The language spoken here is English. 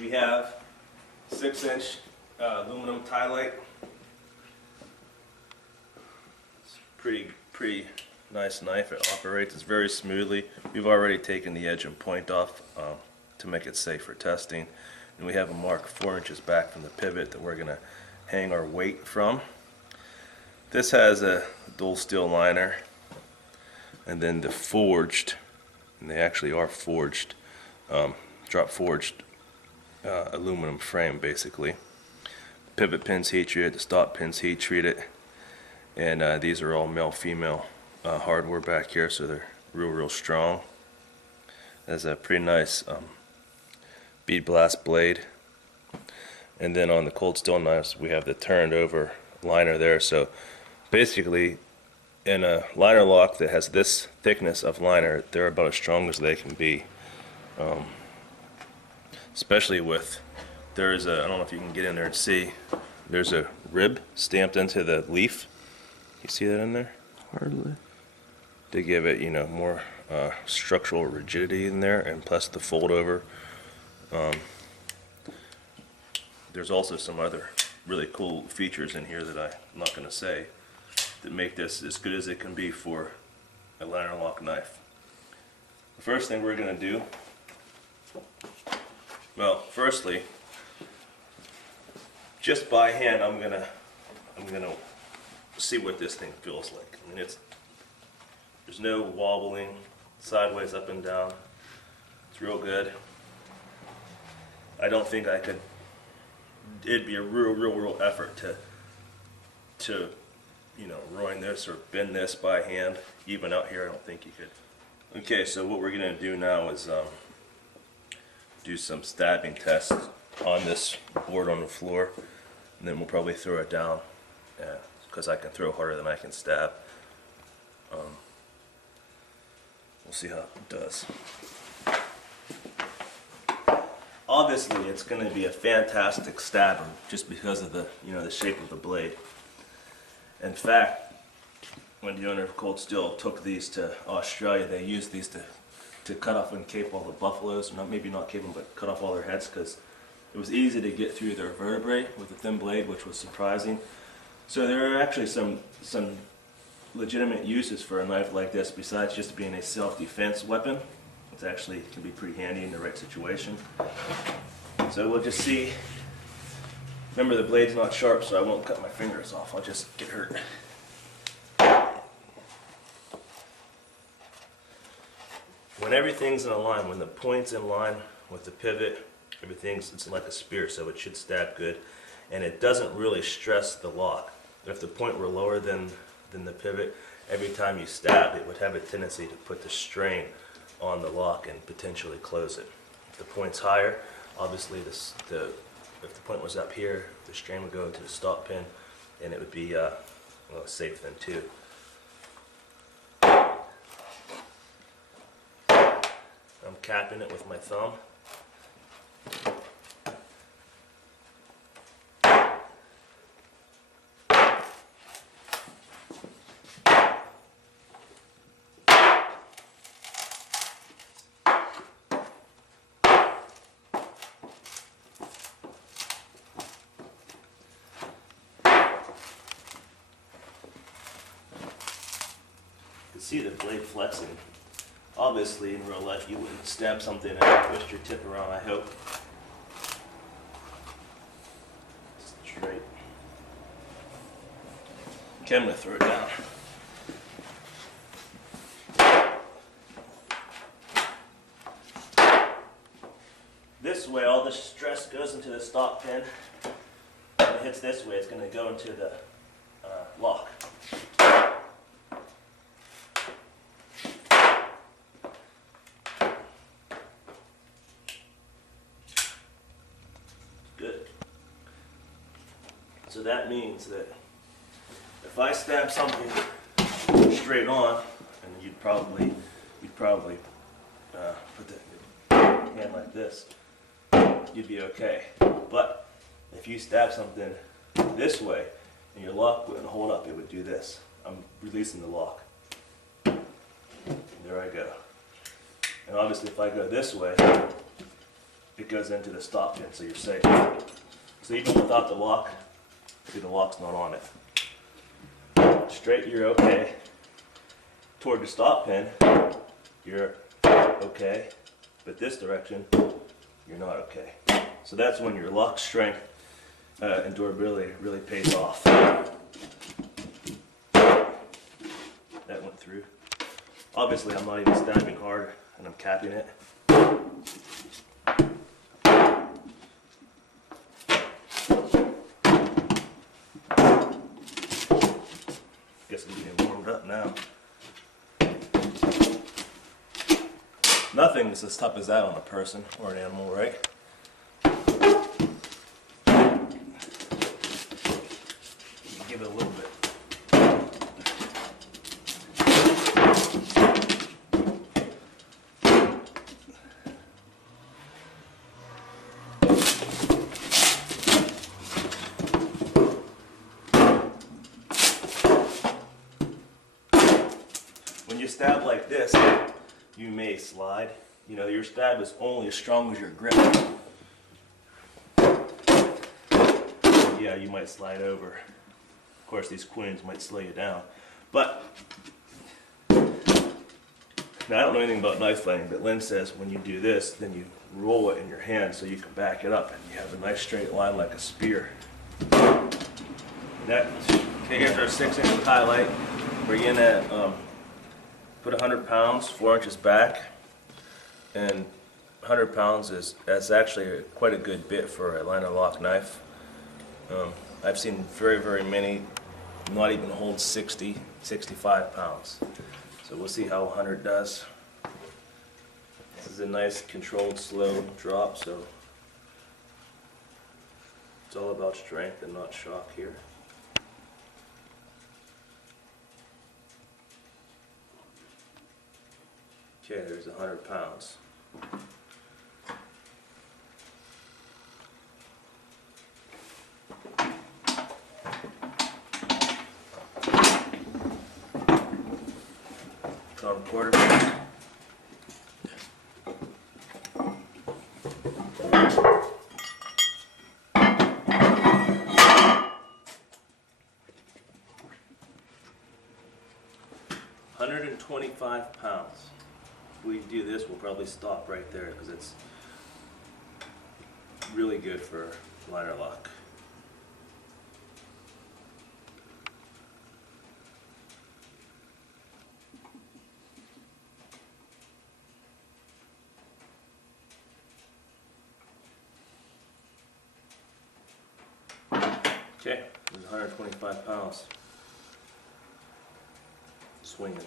We have 6-inch aluminum Ti-Lite. It's pretty nice knife. It operates very smoothly. We've already taken the edge and point off to make it safe for testing. And we have a mark 4 inches back from the pivot that we're going to hang our weight from. This has a dual steel liner, and then the forged, and they actually are forged, drop forged aluminum frame basically. Pivot pins heat treated, the stop pins heat treated, and these are all male female hardware back here, so they're real strong. There's a pretty nice bead blast blade, and then on the cold steel knives we have the turned over liner there. So basically, in a liner lock that has this thickness of liner, they're about as strong as they can be. Especially with, there's a, I don't know if you can get in there and see, there's a rib stamped into the leaf. You see that in there? Hardly. To give it, you know, more structural rigidity in there, and plus the fold over. There's also some other really cool features in here that I'm not going to say that make this as good as it can be for a liner lock knife. The first thing we're going to do, well, firstly, just by hand, I'm gonna see what this thing feels like. I mean, there's no wobbling sideways, up and down. It's real good. I don't think I could. It'd be a real effort to you know, ruin this or bend this by hand. Even out here, I don't think you could. Okay, so what we're gonna do now is do some stabbing tests on this board on the floor, and then we'll probably throw it down because I can throw harder than I can stab. We'll see how it does. Obviously, it's going to be a fantastic stabber just because of the, you know, the shape of the blade. In fact, when the owner of Cold Steel took these to Australia, they used these to cut off and cape all the buffaloes, maybe not cape them, but cut off all their heads, because it was easy to get through their vertebrae with a thin blade, which was surprising. So there are actually some legitimate uses for a knife like this besides just being a self-defense weapon. It actually can be pretty handy in the right situation. So we'll just see. Remember, the blade's not sharp, so I won't cut my fingers off. I'll just get hurt. When everything's in line, when the point's in line with the pivot, it's like a spear, so it should stab good, and it doesn't really stress the lock. If the point were lower than the pivot, every time you stab, it would have a tendency to put the strain on the lock and potentially close it. If the point's higher, obviously if the point was up here, the strain would go into the stop pin, and it would be well, safe then too. I'm capping it with my thumb. See the blade flexing. Obviously, in real life, you wouldn't stab something and twist your tip around, I hope. Straight. Okay, I'm going to throw it down. This way, all the stress goes into the stop pin. When it hits this way, it's going to go into the lock. Good. So that means that if I stab something straight on, and you'd probably put the hand like this, you'd be okay. But if you stab something this way and your lock wouldn't hold up, it would do this. I'm releasing the lock. And there I go. And obviously, if I go this way, it it goes into the stop pin, so you're safe. So even without the lock, see, the lock's not on it. Straight, you're okay. Toward the stop pin, you're okay. But this direction, you're not okay. So that's when your lock strength and durability really pays off. That went through. Obviously, I'm not even stabbing hard, and I'm capping it. Guess I'm getting warmed up now. Nothing's as tough as that on a person or an animal, right? Give it a little bit. When you stab like this, you may slide. You know, your stab is only as strong as your grip. Yeah, you might slide over. Of course, these quins might slow you down. But, now I don't know anything about knife fighting, but Lynn says when you do this, then you roll it in your hand so you can back it up and you have a nice straight line like a spear. Okay, here's our 6-inch Ti-Lite. We're gonna put 100 pounds, 4 inches back. And 100 pounds is actually quite a good bit for a liner lock knife. I've seen very many not even hold 60, 65 pounds. So we'll see how 100 does. This is a nice controlled slow drop, so it's all about strength and not shock here. Okay, there's 100 pounds. On quarter. £125. If we do this, we'll probably stop right there because it's really good for liner lock. Okay, there's 125 pounds swinging.